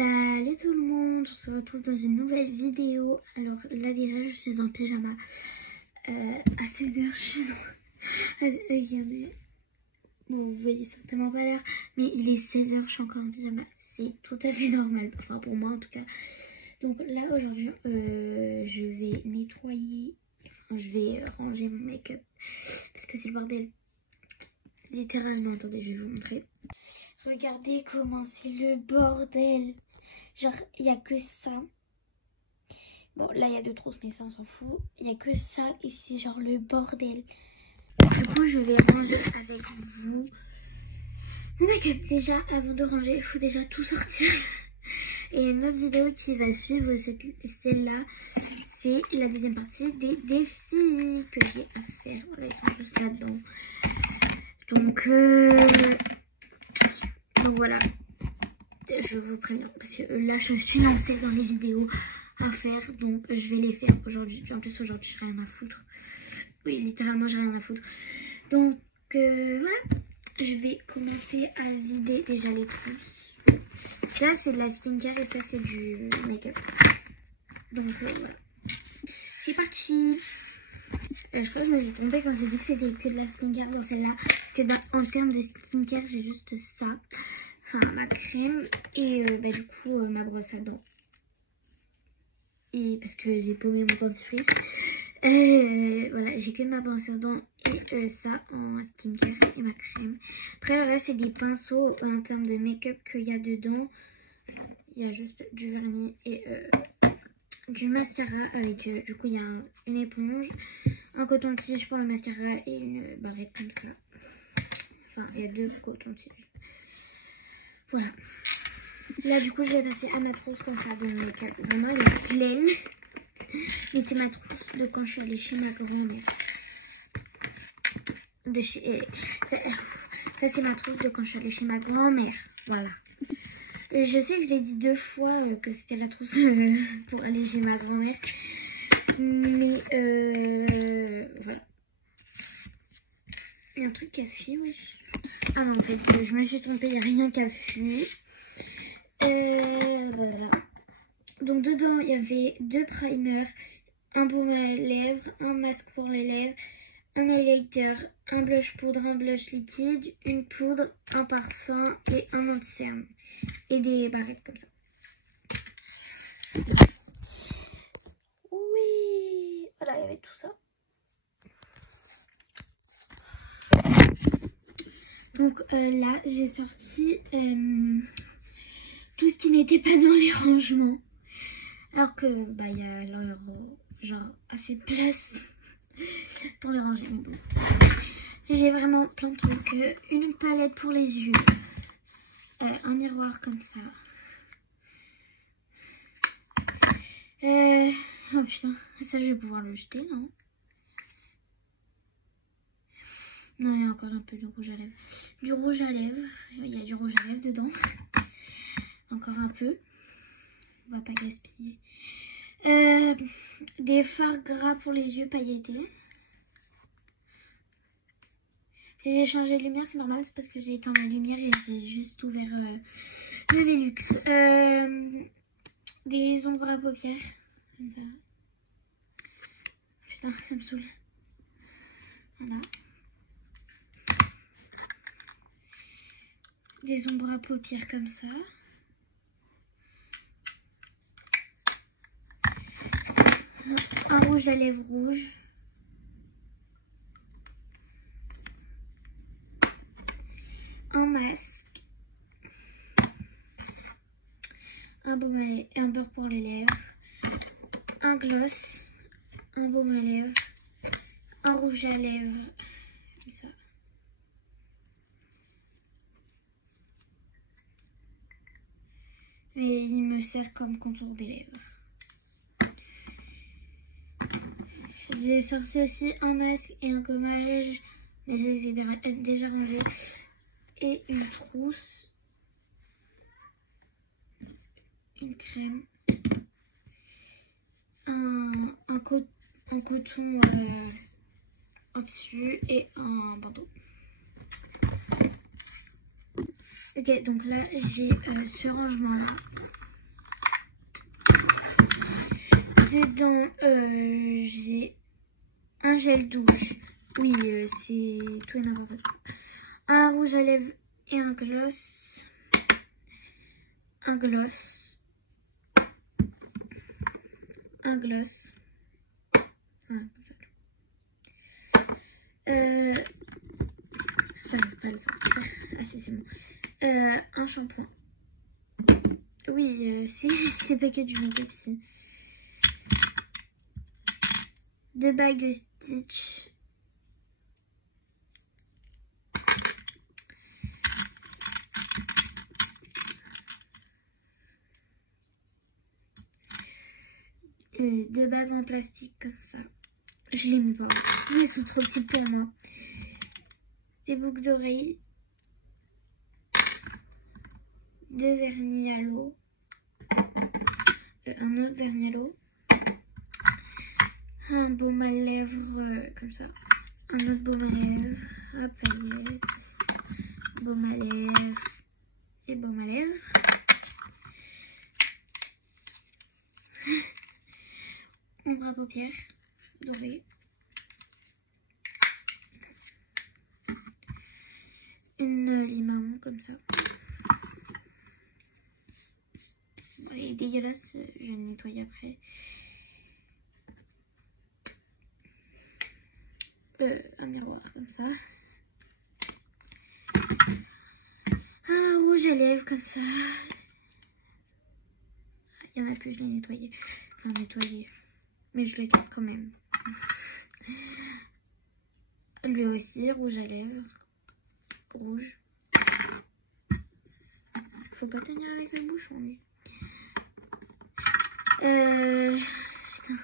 Salut tout le monde, on se retrouve dans une nouvelle vidéo. Alors là déjà je suis en pyjama. À 16h je suis regardez. Bon vous voyez certainement pas l'heure, mais il est 16h, je suis encore en pyjama. C'est tout à fait normal, enfin pour moi en tout cas. Donc là aujourd'hui je vais nettoyer, enfin, je vais ranger mon make-up parce que c'est le bordel. Littéralement, attendez, je vais vous montrer. Regardez comment c'est le bordel. Genre, il n'y a que ça. Bon, là, il y a deux trousses, mais ça, on s'en fout. Il n'y a que ça ici, genre le bordel. Du coup, je vais ranger avec vous mon make-up. Déjà, avant de ranger, il faut déjà tout sortir. Et une autre vidéo qui va suivre, celle-là, c'est la deuxième partie des défis que j'ai à faire. Voilà, ils sont juste là-dedans. Donc voilà, je vous préviens parce que là je suis lancée dans les vidéos à faire, donc je vais les faire aujourd'hui. Puis en plus aujourd'hui j'ai rien à foutre. Oui, littéralement j'ai rien à foutre. Donc voilà, je vais commencer à vider déjà les trousses. Ça c'est de la skincare et ça c'est du make-up. Donc voilà, c'est parti. Je crois que je me suis trompée quand j'ai dit que c'était que de la skincare dans celle-là. Parce que en termes de skincare, j'ai juste ça. Enfin, ma crème et du coup, ma brosse à dents. Et parce que j'ai paumé mon dentifrice. Voilà, j'ai que ma brosse à dents et ça en skincare et ma crème. Après, le reste, c'est des pinceaux en termes de make-up qu'il y a dedans. Il y a juste du vernis et du mascara avec, du coup, il y a une éponge. Un coton-tige pour le mascara et une barrette comme ça. Enfin, il y a deux cotons-tiges. Voilà. Là, du coup, je l'ai passé à ma trousse comme ça de make-up. Vraiment, elle est pleine. Mais c'est ma trousse de quand je suis allée chez ma grand-mère. Ça c'est ma trousse de quand je suis allée chez ma grand-mère. Voilà. Je sais que je l'ai dit deux fois que c'était la trousse pour aller chez ma grand-mère. Mais voilà. Il y a un truc qui a fui, wesh. Ah non, en fait, je me suis trompée, il n'y a rien qui a fui. Voilà. Donc dedans, il y avait deux primers, un baume à lèvres, un masque pour les lèvres, un highlighter, un blush poudre, un blush liquide, une poudre, un parfum et un anti-cerne. Et des barrettes comme ça. Oui, voilà, il y avait tout ça. Donc là, j'ai sorti tout ce qui n'était pas dans les rangements. Alors que il y a genre assez de place pour les ranger. Bon. J'ai vraiment plein de trucs. Une palette pour les yeux. Un miroir comme ça. Oh putain, ça je vais pouvoir le jeter, non? Non, il y a encore un peu de rouge à lèvres. Du rouge à lèvres. Il y a du rouge à lèvres dedans. Encore un peu. On va pas gaspiller. Des fards gras pour les yeux pailletés. Si j'ai changé de lumière, c'est normal. C'est parce que j'ai éteint ma lumière et j'ai juste ouvert le Velux. Des ombres à paupières. Comme ça. Putain, ça me saoule. Voilà. Des ombres à paupières comme ça. Un rouge à lèvres rouge. Un masque. Un baume à lèvres, un beurre pour les lèvres. Un gloss. Un baume à lèvres. Un rouge à lèvres. Comme ça. Et il me sert comme contour des lèvres. J'ai sorti aussi un masque et un gommage. Mais je les ai déjà rangés. Et une trousse. Une crème. Un coton en tissu et un bandeau. Ok, donc là j'ai ce rangement là. Dedans, j'ai un gel douche. Oui, c'est tout et n'importe quoi. Un rouge à lèvres et un gloss. Un gloss. Un gloss. Voilà, comme ça. J'arrive pas à le sortir. Ah si, c'est bon. Un shampoing. Oui, c'est pas que du make-up ici. 2 bagues de Stitch. Deux bagues en plastique comme ça. Je les mets pas. Elles sont trop petites pour moi. Des boucles d'oreilles. 2 vernis à l'eau. Un autre vernis à l'eau. Un baume à lèvres comme ça. Un autre baume à lèvres. Hop, paillettes. Baume à lèvres. Et baume à lèvres. Ombre à paupières dorée. Une limon comme ça. Bon, elle est dégueulasse, je le nettoie après. Un miroir comme ça. Un rouge à lèvres comme ça. Il y en a plus, je l'ai nettoyé. Enfin, nettoyé. Mais je le garde quand même. Lui aussi, rouge à lèvres. Rouge. Faut pas tenir avec le bouchon, lui. Putain.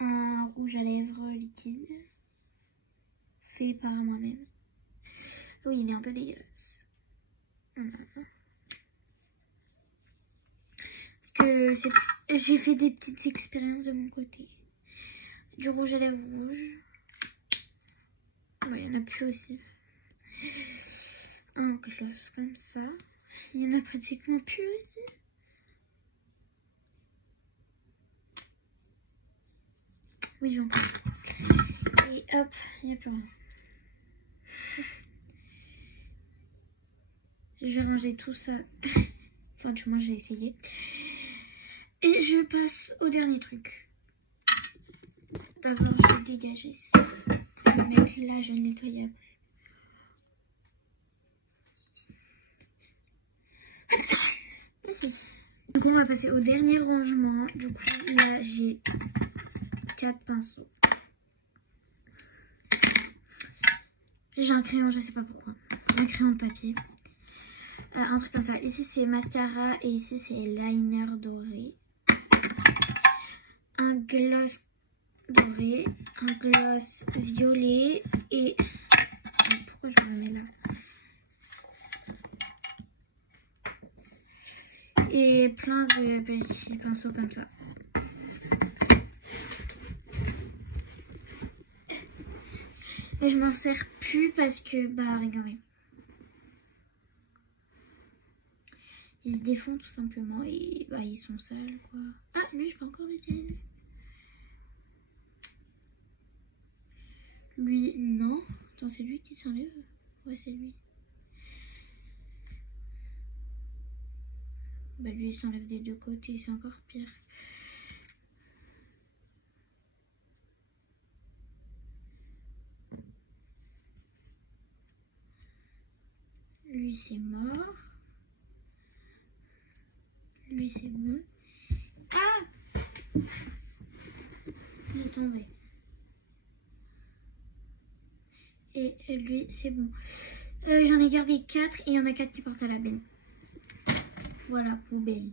Un rouge à lèvres liquide. Fait par moi-même. Oui, il est un peu dégueulasse. Parce que j'ai fait des petites expériences de mon côté. Du rouge à lèvres rouge. Ouais, il y en a plus aussi. Un gloss comme ça. Il y en a pratiquement plus aussi. Oui, j'en prends. Et hop, il n'y a plus rien. Je vais ranger tout ça. Enfin, du moins, j'ai essayé. Et je passe au dernier truc. D'abord, je vais dégager ça. Le mettre là, je vais le nettoyer après. Ici. Donc, on va passer au dernier rangement. Du coup, là, j'ai 4 pinceaux. J'ai un crayon, je sais pas pourquoi. Un crayon de papier. Un truc comme ça. Ici, c'est mascara et ici, c'est liner doré. Un gloss doré, un gloss violet et... Pourquoi je le mets là? Et plein de petits pinceaux comme ça. Et je m'en sers plus parce que, bah, regardez. Ils se défont tout simplement et bah, ils sont sales, quoi. Ah, lui, je peux encore l'utiliser. Lui, non. Attends, c'est lui qui s'enlève? Ouais, c'est lui. Bah, lui, il s'enlève des deux côtés, c'est encore pire. Lui, c'est mort. Lui, c'est bon. Ah! Il est tombé. Et lui, c'est bon. J'en ai gardé 4 et il y en a 4 qui portent à la benne. Voilà, poubelle.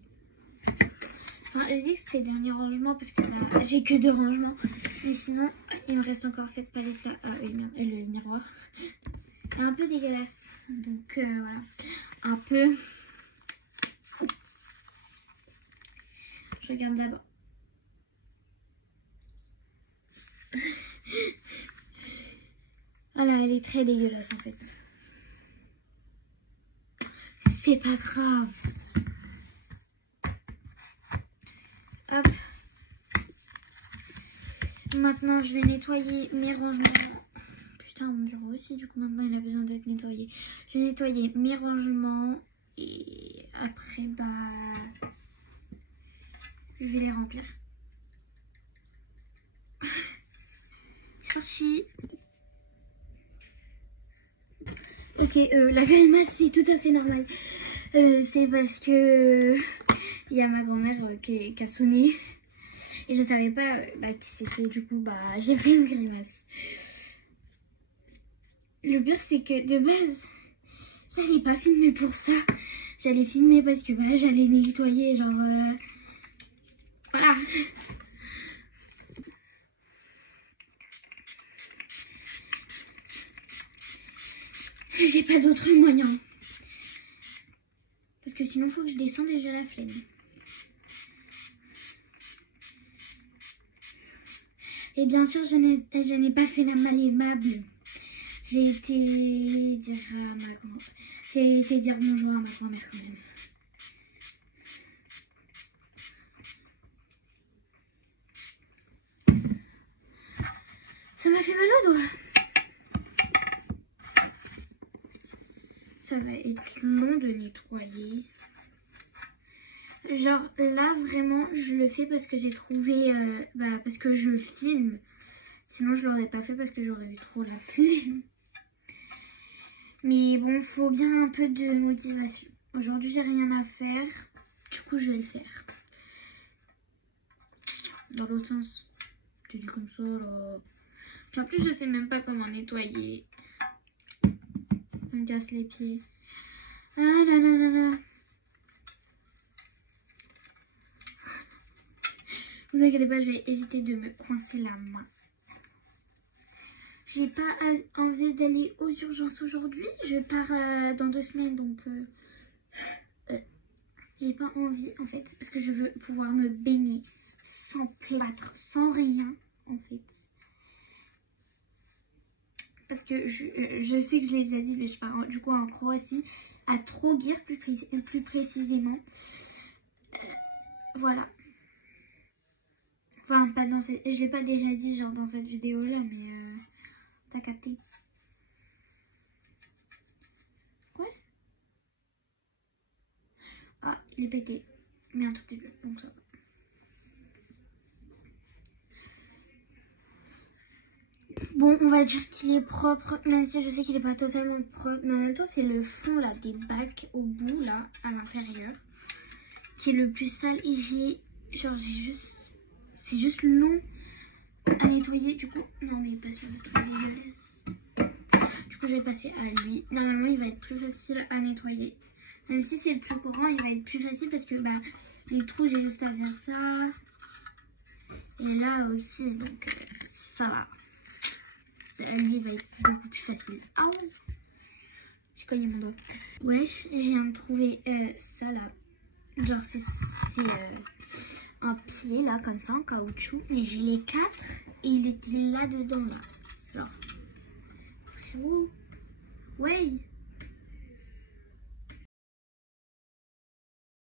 Enfin, j'ai dit que c'était le dernier rangement parce que là, j'ai que 2 rangements. Mais sinon, il me reste encore cette palette là. Ah, et le miroir. Un peu dégueulasse. Donc voilà. Un peu. Je regarde d'abord. Voilà, elle est très dégueulasse en fait. C'est pas grave. hop. Maintenant, je vais nettoyer mes rangements. Putain, mon bureau aussi, du coup, maintenant, il a besoin d'être nettoyé. Je vais nettoyer mes rangements. Et après, bah... je vais les remplir. C'est parti. Ok, la grimace, c'est tout à fait normal. C'est parce que... il y a ma grand-mère qui a sonné. Et je savais pas qui c'était, du coup, bah, j'ai fait une grimace. Le pire, c'est que de base, j'allais pas filmer pour ça. J'allais filmer parce que bah, j'allais nettoyer, genre... voilà. J'ai pas d'autre moyen. Parce que sinon, faut que je descende et j'ai la flemme. Et bien sûr, je n'ai pas fait la mal aimable. J'ai été dire à ma grand-mère. J'ai été dire bonjour à ma grand-mère quand même. Ça m'a fait mal au doigt. Ça va être long de nettoyer. Genre là vraiment je le fais parce que j'ai trouvé, parce que je filme. Sinon je l'aurais pas fait parce que j'aurais eu trop la flemme. Mais bon, faut bien un peu de motivation. Aujourd'hui j'ai rien à faire. Du coup je vais le faire. Dans l'autre sens. Tu dis comme ça là. Puis en plus je sais même pas comment nettoyer. On me casse les pieds. Ah là là là là. Vous inquiétez pas, je vais éviter de me coincer la main. J'ai pas envie d'aller aux urgences aujourd'hui. Je pars dans 2 semaines, donc j'ai pas envie en fait. Parce que je veux pouvoir me baigner sans plâtre, sans rien en fait. Parce que je sais que je l'ai déjà dit, mais je pars du coup en Croatie, à Trogir plus précisément. Voilà. Enfin, pas dans cette... j'ai pas déjà dit genre dans cette vidéo là, mais t'as capté. Quoi? Ah, il est pété. Mais un tout petit peu, donc ça va. Bon, on va dire qu'il est propre, même si je sais qu'il est pas totalement propre. Mais en même temps, c'est le fond là, des bacs au bout là, à l'intérieur, qui est le plus sale. Et genre j'ai juste... c'est juste long à nettoyer. Du coup, non mais pas sur le tout dégueulasse. Du coup, je vais passer à lui. Normalement, il va être plus facile à nettoyer. Même si c'est le plus grand, il va être plus facile parce que bah les trous, j'ai juste à faire ça. Et là aussi, donc ça va. Lui, il va être beaucoup plus facile. Ah ouais, j'ai cogné mon doigt. Ouais, j'ai viens de trouver ça là. Genre c'est un pied là comme ça en caoutchouc. Et j'ai les 4 et il était là dedans là. Genre. Ouais.